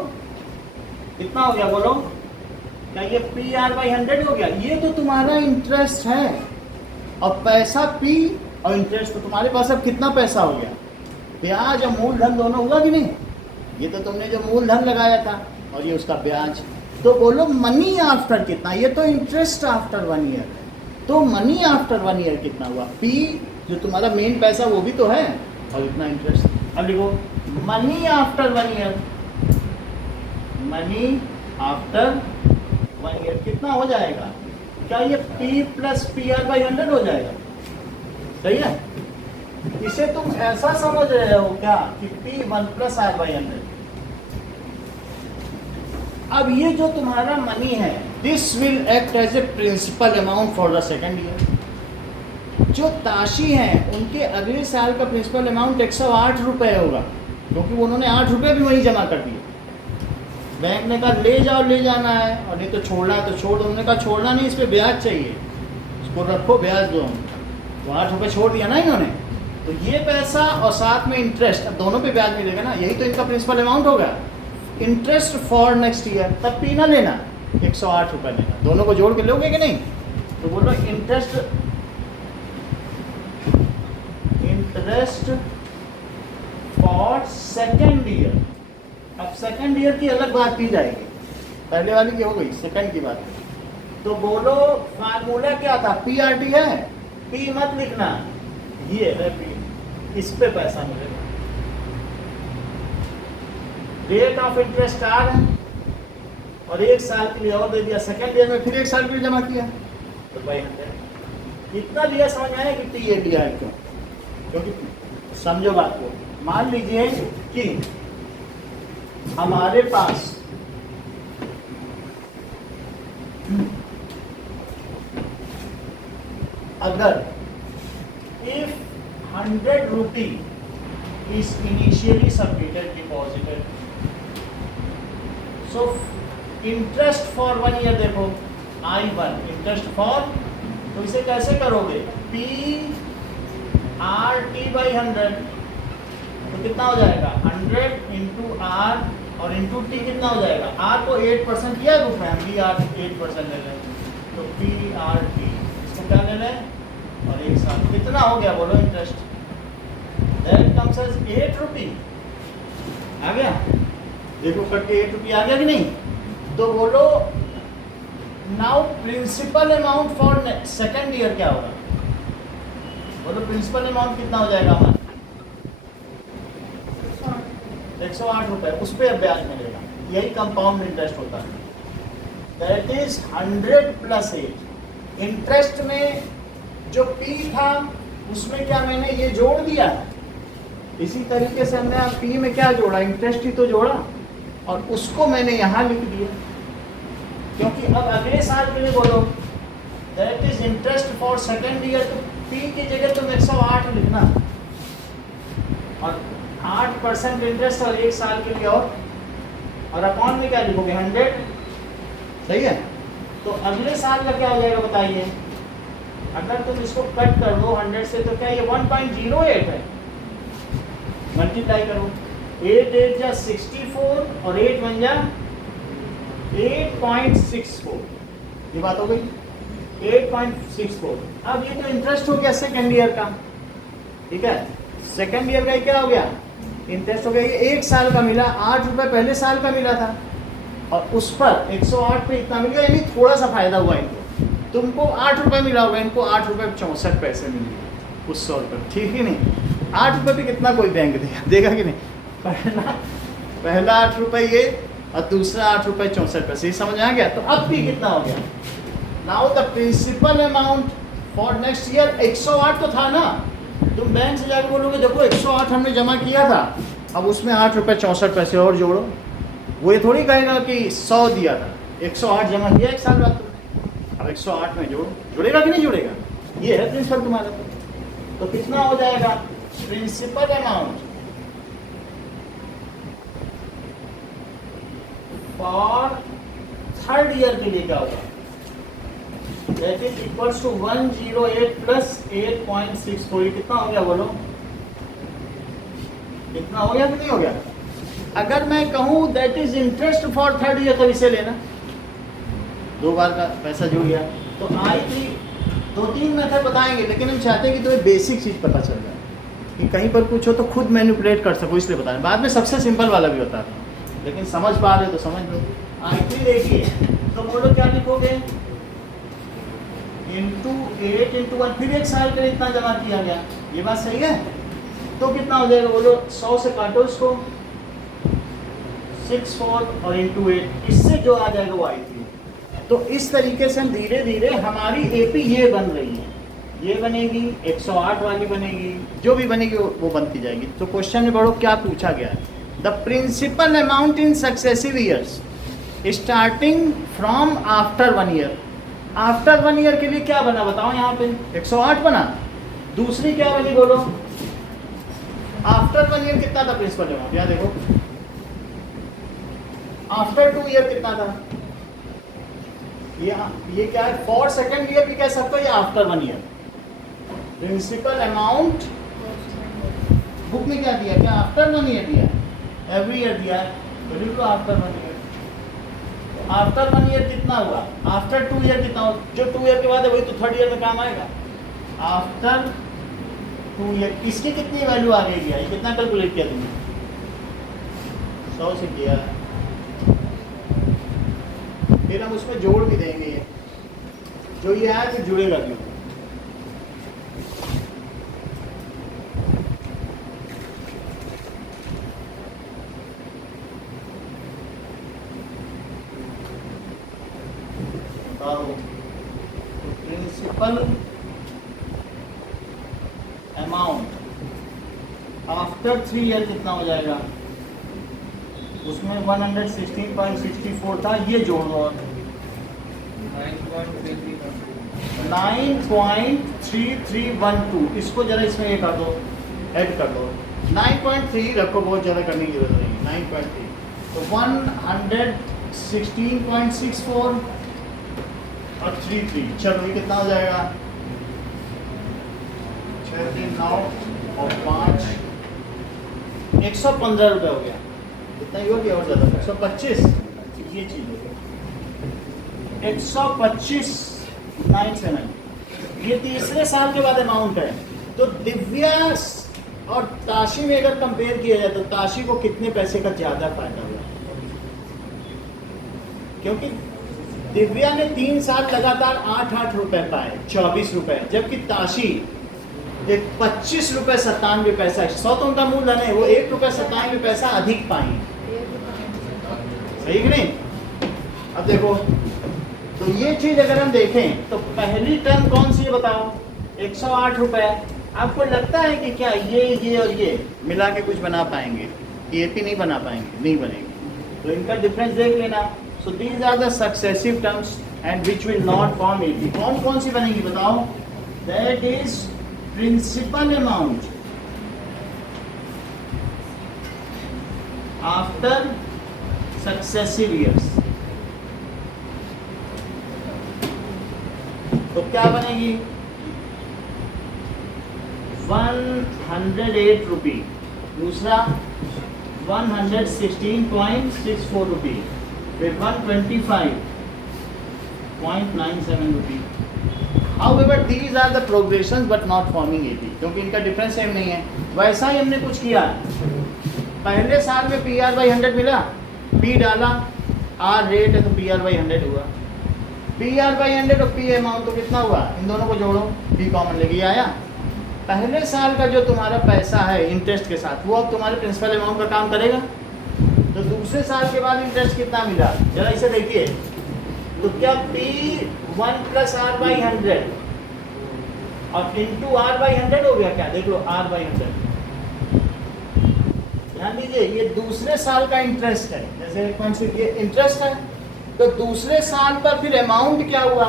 कितना हो गया बोलो? क्या ये PR/100 हो गया? ये तो तुम्हारा इंटरेस्ट है, और पैसा P और इंटरेस्ट, तो तुम्हारे पास अब कितना पैसा हो गया? ब्याज और मूलधन दोनों हुआ कि नहीं? ये तो तुमने जो मूलधन लगाया था और ये उसका ब्याज, तो बोलो मनी आफ्टर कितना? ये तो इंटरेस्ट आफ्टर 1 ईयर है, तो मनी आफ्टर 1 ईयर कितना हुआ? P जो तुम्हारा मेन पैसा वो भी तो है, और इतना इंटरेस्ट। अब लिखो money after 1 year, money after 1 year कितना हो जाएगा? क्या ये P + PR/100 हो जाएगा? सही है? इसे तुम ऐसा समझ रहे हो क्या कि P1 प्लस R बाई 100। अब ये जो तुम्हारा मनी है, this will act as a principal amount for the second year. जो ताशी हैं उनके अगले साल का प्रिंसिपल अमाउंट 108 रुपये होगा, क्योंकि उन्होंने 8 रुपये भी वहीं जमा कर दिए। बैंक ने कहा ले जाओ, ले जाना है, और नहीं तो छोड़ना है तो छोड़ दो। उन्होंने कहा छोड़ना नहीं, इस पर ब्याज चाहिए, इसको रखो, ब्याज दो। तो 8 रुपये छोड़ दिया ना इन्होंने, तो ये पैसा और साथ में इंटरेस्ट, अब दोनों पे ब्याज मिलेगा ना, यही तो इनका प्रिंसिपल अमाउंट होगा। इंटरेस्ट फॉर नेक्स्ट ईयर, तब पी ना लेना, 108 रुपये लेना। दोनों को जोड़ के लोगे कि नहीं? तो बोलो इंटरेस्ट फॉर सेकेंड ईयर। अब सेकेंड ईयर की अलग बात की जाएगी, पहले वाली की हो गई, सेकेंड की बात। तो बोलो फार्मूला क्या था? PRT है, पी मत लिखना, ये है पी, इस पे पैसा मिलेगा। रेट ऑफ इंटरेस्ट आर है, और 1 साल के लिए और दे दिया, सेकेंड ईयर में फिर 1 साल के लिए जमा किया, तो भाई इतना दिया। समझ में आया कि TADR क्यों? क्योंकि समझो बात को, मान लीजिए कि हमारे पास अगर if 100 rupee is initially submitted, deposited, so interest for 1 year देखो I1 interest for, तो इसे कैसे करोगे? PRT by 100, तो कितना हो जाएगा? 100 into R और into T कितना हो जाएगा? R को 8% किया ग्रुप में, हम भी R 8% ले लें, तो PRT इसको क्या ले लें? और 1 साल कितना हो गया बोलो इंटरेस्ट? दैट कम्स एज 8 रुपी। आ गया? देखो कट के 8 रुपी आ गया कि नहीं? तो बोलो now principal amount for second year क्या होगा? बोलो प्रिंसिपल अमाउंट कितना हो जाएगा हमारा? 108 रुपये, उस पर ब्याज मिलेगा। यही कंपाउंड इंटरेस्ट होता है, दैट इज 100 प्लस 8। इंटरेस्ट में जो P था उसमें क्या मैंने ये जोड़ दिया, इसी तरीके से हमने P में क्या जोड़ा? इंटरेस्ट ही तो जोड़ा, और उसको मैंने यहाँ लिख दिया, क्योंकि अब अगले साल के लिए बोलो that is interest for second year, तो P की जगह तुम 108 लिखना, और 8% इंटरेस्ट और 1 साल के लिए, और अपॉन में क्या लिखोगे? 100। सही है? तो अगले साल का क्या हो जाएगा बताइए? अगर तुम इसको कट कर दो 100 से, तो क्या ये 1.08 है? मल्टीप्लाई करो, 8 8 जा 64 और 8 1 जा 8.64, ये बात हो गई 8.64। अब ये तो इंटरेस्ट हो गया सेकेंड ईयर का, ठीक है? सेकेंड ईयर का क्या हो गया? इंटरेस्ट हो गया। ये 1 साल का मिला, 8 रुपये पहले साल का मिला था, और उस पर 108 पे इतना मिल गया, यानी थोड़ा सा फायदा हुआ इनको। तुमको 8 रुपये मिला होगा, इनको 8 रुपये 64 पैसे मिले उस 100 रुपये, ठीक ही नहीं? 8 रुपये पे कितना कोई बैंक देगा कि नहीं? पहला 8 रुपये ये, और दूसरा 8 रुपये 64 पैसे, ये समझ आ गया? तो अब भी कितना हो गया? Now the principal amount for next year 108 तो था ना, तुम बैंक से जाकर बोलोगे देखो 108 हमने जमा किया था, अब उसमें 8 रुपये 64 पैसे और जोड़ो। वो ये थोड़ी कहेगा कि 100 दिया था, 108 जमा किया 1 साल बाद, अब 108 में जुड़ेगा कि नहीं जुड़ेगा? ये है प्रिंसिपल तुम्हारा। तो कितना हो जाएगा principal amount for third year के लिए? क्या होगा? That is equals to 108 plus 8.64। कितना हो गया बोलो? कितना हो गया कि नहीं हो गया? अगर मैं कहूँ that is interest for third year, तो इसे लेना, 2 बार का पैसा जुड़ गया। तो आई थी 2-3 मेथड बताएंगे, लेकिन हम चाहते हैं कि तुम्हें बेसिक चीज़ पता चल जाए, कि कहीं पर कुछ हो तो खुद मैनिपुलेट कर सको, इसलिए बताएं। बाद में सबसे सिंपल वाला भी होता है, लेकिन समझ पा रहे तो समझ लो। आई थी देखिए, तो बोलो क्या लिखोगे? इंटू 8 इंटू 1, फिर 1 साल के लिए इतना जमा किया गया, ये बात सही है? तो कितना हो जाएगा बोलो? 100 से काटो इसको, 64 और इंटू 8, इससे जो आ जाएगा वो आई थी। तो इस तरीके से हम धीरे धीरे हमारी एपी ये बन रही है, ये बनेगी, 108 वाली बनेगी, जो भी बनेगी वो बनती जाएगी। तो क्वेश्चन में पढ़ो क्या पूछा गया है। The principal amount in successive years starting from after 1 year. After 1 year के लिए क्या बना बताओ, यहाँ पे 108 बना। दूसरी क्या बनी बोलो, आफ्टर 1 ईयर कितना था प्रिंसिपल अमाउंट, यहाँ देखो। आफ्टर 2 ईयर कितना था, ये क्या है, फॉर सेकेंड ईयर भी कह सकते हो या after 1 year. Principal amount book में क्या दिया, क्या आफ्टर 1 ईयर दिया, एवरी ईयर दिया है, तो लिख लो आफ्टर 1 ईयर। आफ्टर 1 ईयर कितना हुआ, आफ्टर 2 ईयर कितना हुआ, जो 2 ईयर के बाद है वही तो 3rd ईयर में काम आएगा। आफ्टर 2 ईयर किसकी कितनी वैल्यू आ गई, ये कितना कैलकुलेट किया तुमने, 100 से किया। फिर हम उसमें जोड़ भी देंगे, ये जो ये आया फिर जुड़ेगा भी। प्रिंसिपल अमाउंट आफ्टर 3 ईयर कितना हो जाएगा, उसमें 116.64 था, ये जोड़ दो 9.3312, इसको जरा इसमें ये कर दो, ऐड कर दो। 9.3 रखो, बहुत ज़्यादा करने की जरूरत नहीं, 9.3 तो 116.64 और 33, चलो ये कितना हो जाएगा, 6 3 9 और 5 115 रुपये हो गया। कितना ही हो गया और ज़्यादा, 125, ये चीज़ हो गई 125.97। ये तीसरे साल के बाद अमाउंट है। तो दिव्या और ताशी में अगर कंपेयर किया जाए तो ताशी को कितने पैसे का ज़्यादा फायदा हुआ, क्योंकि दिव्या ने 3 साल लगातार 8 रुपए पाए, 24 रुपए, जबकि ताशी एक 25 रुपए 97 पैसा, 100 तो उनका मूलधन है, वो 1 रुपए 97 पैसा अधिक पाई। सही कि नहीं। अब देखो, तो ये चीज अगर हम देखें तो पहली टर्म कौन सी है बताओ, 108 रुपए। आपको लगता है कि क्या ये और ये मिला के कुछ बना पाएंगे, ये भी नहीं बना पाएंगे, नहीं बनेंगे, तो इनका डिफरेंस देख लेना। So these are the successive terms and which will not form 80। कौन कौन सी बनेगी बताओ, that is principal amount after successive years. तो क्या बनेगी, 108 रुपी, दूसरा 116.64 रुपी, फिर 125.97 रुपी। However, these are the progressions but not forming 80, क्योंकि इनका डिफरेंस सेम नहीं है। वैसा ही हमने कुछ किया, पहले साल में PR/100 मिला, P डाला, R रेट है तो PR/100 हुआ, PR/100 और P अमाउंट तो कितना हुआ, इन दोनों को जोड़ो, P कॉमन लेके आया। पहले साल का जो तुम्हारा पैसा है इंटरेस्ट के साथ, वो अब तुम्हारे प्रिंसिपल अमाउंट का काम करेगा। तो दूसरे साल के बाद इंटरेस्ट कितना मिला, जरा इसे देखिए, तो क्या P1 + R/100 और इंटू R/100 हो गया, क्या देख लो, R/100। ध्यान दीजिए, ये दूसरे साल का इंटरेस्ट है, जैसे कौन सी ये इंटरेस्ट है, तो दूसरे साल पर फिर अमाउंट क्या हुआ,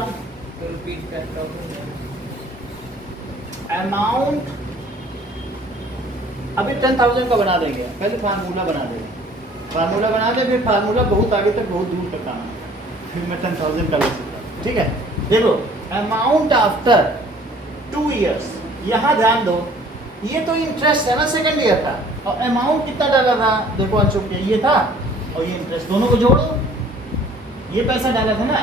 अमाउंट अभी 10,000 का बना देंगे, पहले फार्मूला बना देंगे, फार्मूला बना दे, फिर फार्मूला बहुत आगे तक बहुत दूर तक आना, फिर मैं 10,000 का ले सकता हूँ। ठीक है, देखो अमाउंट आफ्टर 2 ईयर्स, यहाँ ध्यान दो, ये तो इंटरेस्ट है ना, सेकंड ईयर का, और अमाउंट कितना डाला था, देखो अंशुल, ये था और ये इंटरेस्ट, दोनों को जोड़ो, ये पैसा डाला था ना,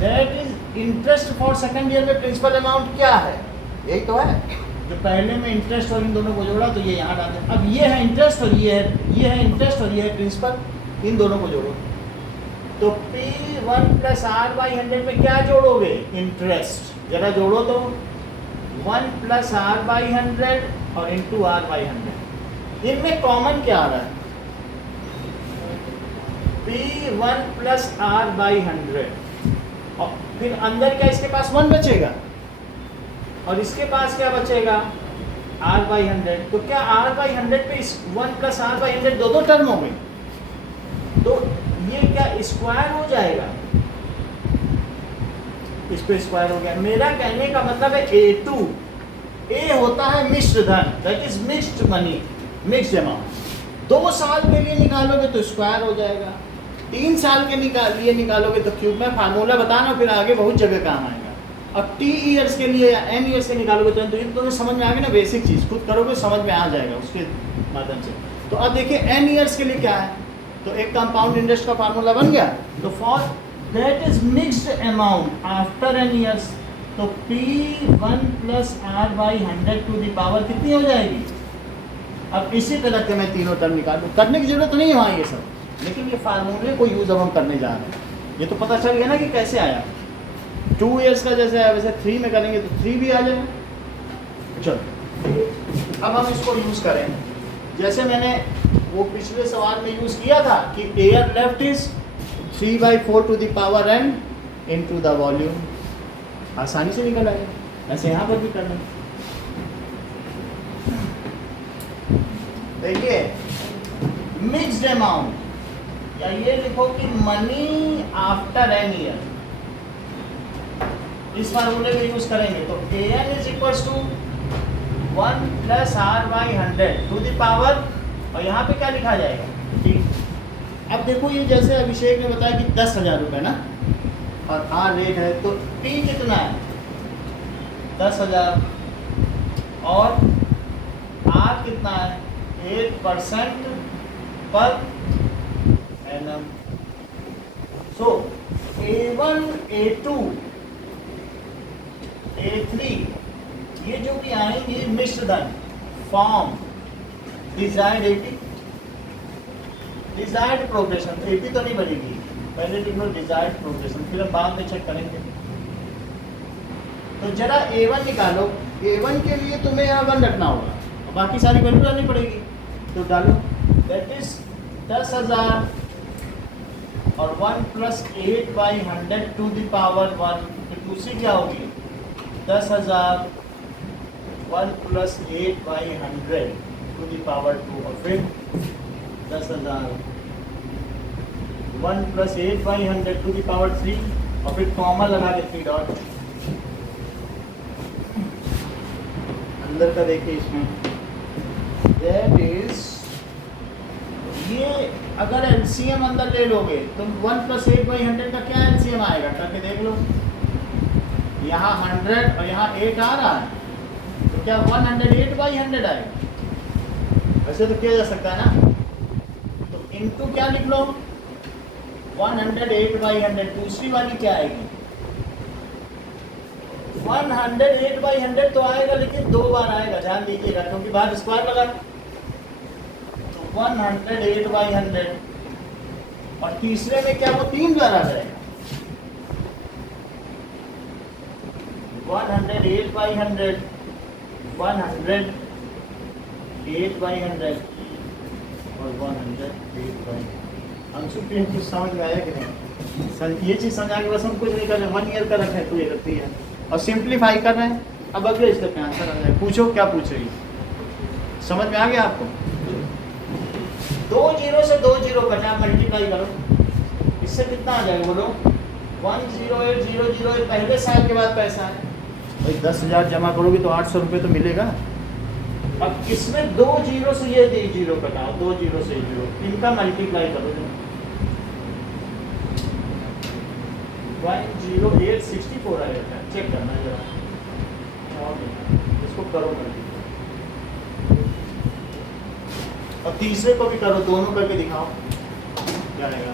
that is interest for second year में प्रिंसिपल अमाउंट क्या है, यही तो है, जो पहले में इंटरेस्ट और इन दोनों को जोड़ा तो ये यहाँ डाल दें। अब ये है इंटरेस्ट और ये है इंटरेस्ट और ये है प्रिंसिपल, इन दोनों को जोड़ो, तो P1 + R/100 में क्या जोड़ोगे, इंटरेस्ट, जरा जोड़ो तो 1 + R/100 और इंटू R/100, इनमें कॉमन क्या आ रहा है, P1 + R/100, और फिर अंदर क्या इसके पास 1 बचेगा, और इसके पास क्या बचेगा r/100। तो क्या r/100 पे 1 प्लस r/100 दो टर्म हो गई, तो ये क्या स्क्वायर हो जाएगा, इस पे स्क्वायर हो गया। मेरा कहने का मतलब है A2, A होता है मिश्र धन, that is mixed money, mixed amount. 2 साल के लिए निकालोगे तो स्क्वायर हो जाएगा, 3 साल के लिए निकालोगे तो क्यूब। में फार्मूला बताना फिर आगे बहुत जगह काम आएगा। अब T ईयर्स के लिए या N ईयर्स के निकालोगे तो ये तुम्हें समझ में आ गई ना, बेसिक चीज़ खुद करोगे समझ में आ जाएगा उसके माध्यम से। तो अब देखिए N ईयर्स के लिए क्या है, तो एक कंपाउंड इंटरेस्ट का फार्मूला बन गया। तो for that is mixed amount after N years, तो P1 plus r/100 to the power कितनी हो जाएगी। अब इसी तरह के मैं तीनों टर्म निकालूँ, करने की जरूरत नहीं है वहाँ ये सब, लेकिन ये फार्मूले को यूज अब हम करने जा रहे हैं। ये तो पता चल गया ना कि कैसे आया। 2 ईयर्स का जैसे आया वैसे 3 में करेंगे तो 3 भी आ जाएगा। चलो अब हम इसको यूज करें, जैसे मैंने वो पिछले सवाल में यूज किया था कि air left is 3/4 to the power n into the volume. आसानी से निकल आएगा, ऐसे यहाँ पर भी करना। देखिए मिक्स्ड अमाउंट, या ये लिखो कि मनी आफ्टर N ईयर, इस फार्मूले में यूज करेंगे। तो an is equal to 1 plus r/100 to the power, और यहाँ पे क्या लिखा जाएगा T। अब देखो ये जैसे अभिषेक ने बताया कि 10,000 रुपये ना, और R रेट है, तो P कितना है 10,000, और R कितना है 8% पर एनम। सो A1 A2 A3 ये जो भी आएंगे मिश्र धन फॉर्म डिजायर्ड 80, डिजायर्ड प्रोग्रेशन। 80 तो नहीं बनेगी, पहले लिख लो डिजायर्ड प्रोग्रेशन, फिर हम बाद में चेक करेंगे। तो जरा A1 निकालो, A1 के लिए तुम्हें यहाँ 1 रखना होगा और बाकी सारी वैल्यू डालनी पड़ेगी। तो डालो, दैट इज 10,000 और 1 प्लस 8/100 टू द पावर 1, तो दूसरी क्या होगी 10,000 1 प्लस 8/100 टू द पावर 2, और फिर 10,000 1 प्लस 8/100 टू द पावर 3, और फिर कॉमा लगा के 3 डॉट। अंदर का देखिए इसमें, दैट इज ये अगर एलसीएम अंदर ले लोगे तो 1 प्लस 8/100 का क्या एलसीएम आएगा करके देख लो। यहाँ 100 और यहाँ 8 आ रहा है, तो क्या 108/100 आएगा। वैसे तो किया जा सकता है ना, तो इनटू क्या लिख लो 108/100। दूसरी वाली क्या आएगी 108/100 तो आएगा, लेकिन 2 बार आएगा, ध्यान दीजिएगा, क्योंकि बाहर स्क्वायर लगा। तो 108/100, और तीसरे में क्या वो 3 बार आ जाएगा 108/100 108/100 और 108/100। अंशु प्रिय कुछ समझ में आया कि नहीं? ये चीज़ समझा के बस हम कुछ नहीं कर रहे, 1 ईयर का रखे तो ये करती है, और सिंप्लीफाई कर रहे हैं। अब अगले स्टेप पे आंसर आ जाए, पूछो क्या पूछेगी। समझ में आ गया आपको? 2 0 से 2 0 कटा, मल्टीप्लाई करो, इससे कितना आ जाएगा बोलो 108,008 पहले साल के बाद पैसा है भाई, 10,000 जमा करोगे तो 800 रुपये तो मिलेगा। अब इसमें 2 0 से ये 0 कटाओ, 2 0 से 0, इनका मल्टीप्लाई करो, 10864 आएगा, चेक करना जरा, इसको करो मल्टीप्लाई, और तीसरे को भी करो, दोनों करके दिखाओ क्या आएगा।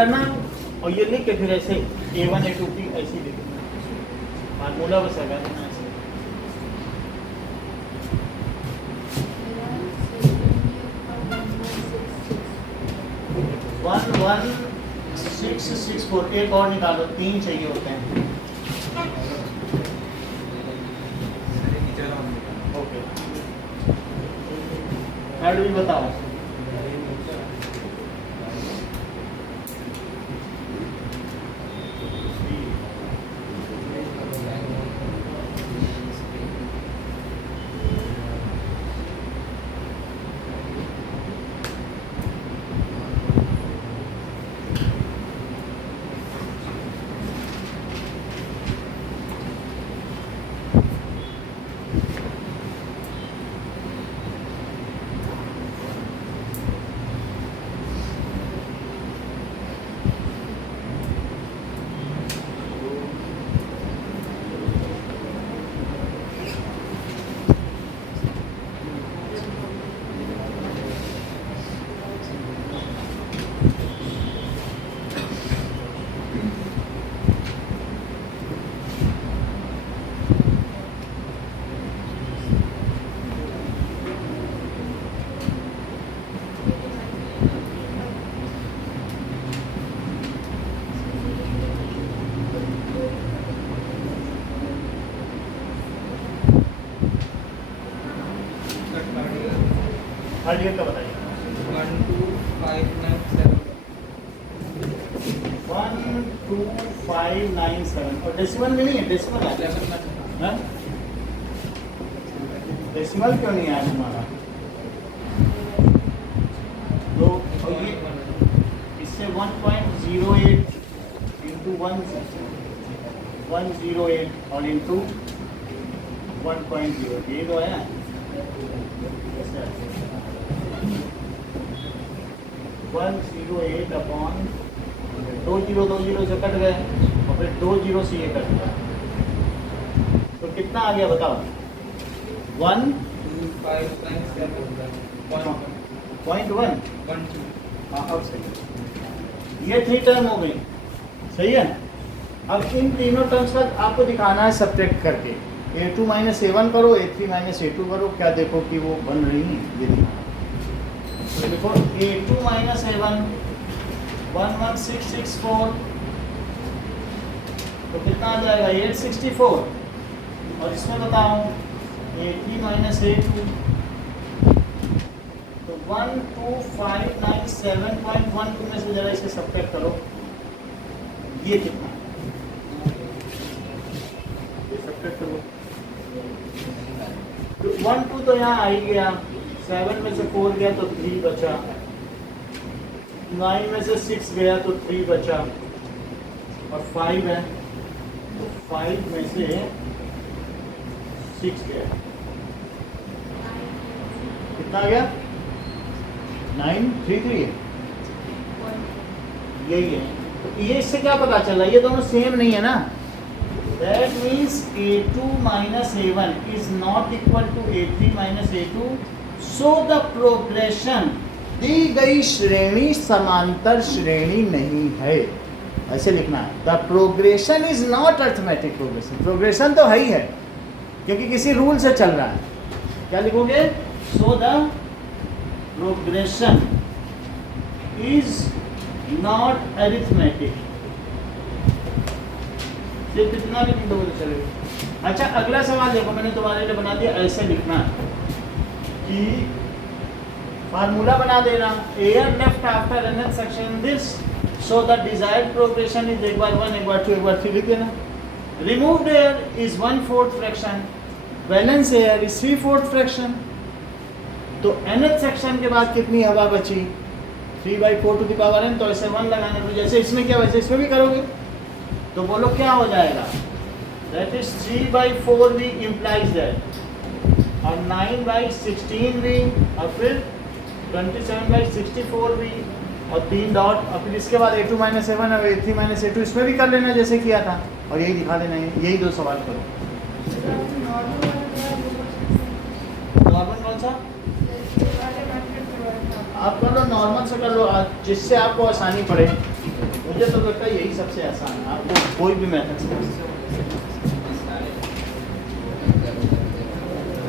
करना और ये लिख के फिर ऐसे A1 A2 की ऐसी लिखना, फार्मूला बस लगा देना ऐसे। मेरा 11664, एक और निकालो, 3 चाहिए होते हैं। ओके, थर्ड भी बताओ। थर्ड ईयर का बताइए। 12597 और डेसिमल में नहीं है, डेसिमल है। डेसिमल क्यों नहीं आया तुम्हारा? तो और ये इससे 1.08 इंटू 108 और इंटू 1.0 ये तो है। 108 अपॉन 2 जीरो से कट गए और फिर 2 जीरो से ये कट गया, तो कितना आ गया बताओ? 1.1। हाँ अब सही, ये 3 टर्म हो गई, सही है। अब इन तीनों टर्म्स का आपको दिखाना है सब्ट्रैक्ट करके, A2 माइनस A1 करो, A3 माइनस A2 करो, क्या देखो कि वो बन रही है, ये दिखाना। तो देखो A2 माइनस A1 11664, तो कितना आ जाएगा? 864। और इसमें बताऊं A3 माइनस A2 तो 12597.12 में से जरा इसे सब्ट्रैक्ट करो, ये कितना? ये सब्ट्रैक्ट करो, तो 1 2 तो यहाँ आ ही गया, 7 में से 4 गया तो 3 बचा, 9 में से 6 गया तो 3 बचा, और 5 है तो 5 में से 6 गया, कितना आ गया? 933 है, यही है। तो ये इससे क्या पता चला? ये दोनों सेम नहीं है ना। That means A2 minus A1 is not equal to A3 minus A2. So the progression, दी गई श्रेणी समांतर श्रेणी नहीं है, ऐसे लिखना है। The progression is not arithmetic progression. Progression तो है ही है, क्योंकि किसी रूल से चल रहा है। क्या लिखोगे? So the progression is not arithmetic. ये कितना भी लिख दोगे तो चलेगा। अच्छा अगला सवाल देखो, मैंने तुम्हारे लिए बना दिया, ऐसे लिखना कि फार्मूला बना देना, air left after nth section this, so the desired progression is एक बार 1 एक बार 2 एक बार 3 लिख देना। Removed air is 1/4 fraction, balance air is 3/4 fraction. तो nth सेक्शन के बाद कितनी हवा बची? 3/4 टू द पावर n, तो ऐसे 1 लगाना। तो जैसे इसमें क्या वैसे इसमें भी करोगे, तो बोलो क्या हो जाएगा? That is 3/4v implies that, और 9/16v, और फिर 27/64v, और 3 डॉट, और फिर इसके बाद A2 माइनस A1 और A3 माइनस A2 इसमें भी कर लेना जैसे किया था, और यही दिखा देना है। यही 2 सवाल करो। नॉर्मल कौन सा? आप कर लो, नॉर्मल से कर लो, जिससे आपको आसानी पड़े। मुझे तो लगता है यही सबसे आसान है, आपको कोई भी मेथड से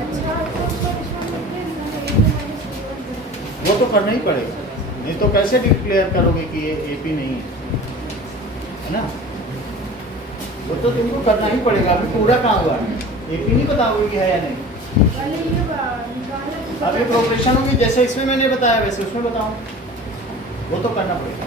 अच्छा तो उसका निशान लिख के मैंने A2 माइनस A1 करा। वो तो करना ही पड़ेगा, नहीं तो कैसे डिक्लेयर करोगे कि ये AP नहीं है ना। वो तो तुमको करना ही पड़ेगा। अभी पूरा कहाँ हुआ है, AP नहीं बताओगे कि है या नहीं। पहले ये निकालना तो अभी प्रोग्रेशन होगी, जैसे इसमें मैंने बताया वैसे उसमें बताऊँ, वो तो करना पड़ेगा।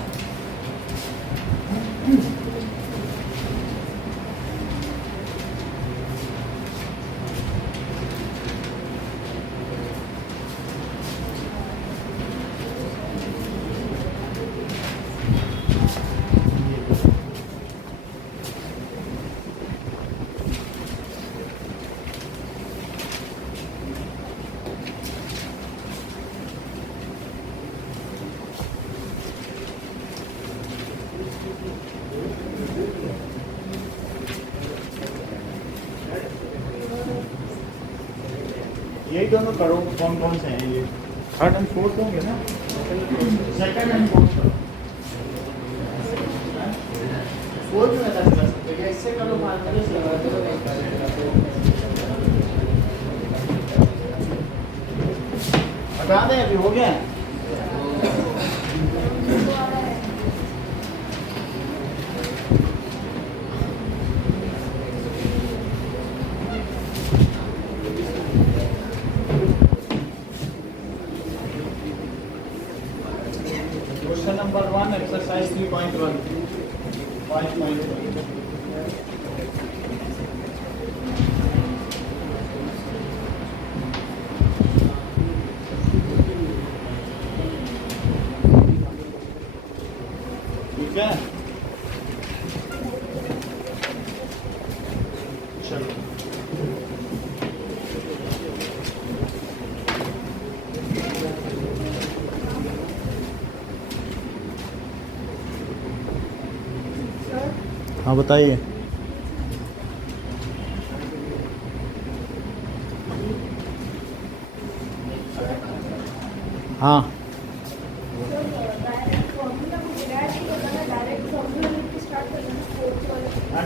यही दोनों करो, कौन कौन से हैं ये, थर्ड एंड फोर्थ होंगे ना, सेकंड एंड फोर्थ करो। फोर्थ में कर सकते हो, इससे करो, फार्मूले से हटा दें। अभी हो गया क्वेश्चन नंबर 1 एक्सरसाइज 3.1 5.1। ठीक है, चलो हाँ बताइए। हाँ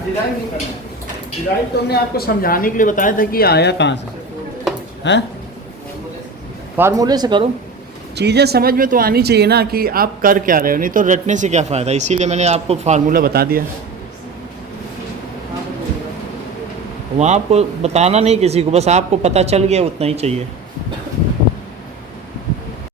डिराइव नहीं करना, डिराइव तो हमने आपको समझाने के लिए बताया था कि आया कहाँ से हैं, फार्मूले से करो। चीज़ें समझ में तो आनी चाहिए ना कि आप कर क्या रहे हो, नहीं तो रटने से क्या फ़ायदा। इसीलिए मैंने आपको फार्मूला बता दिया। वहाँ आपको बताना नहीं किसी को, बस आपको पता चल गया उतना ही चाहिए।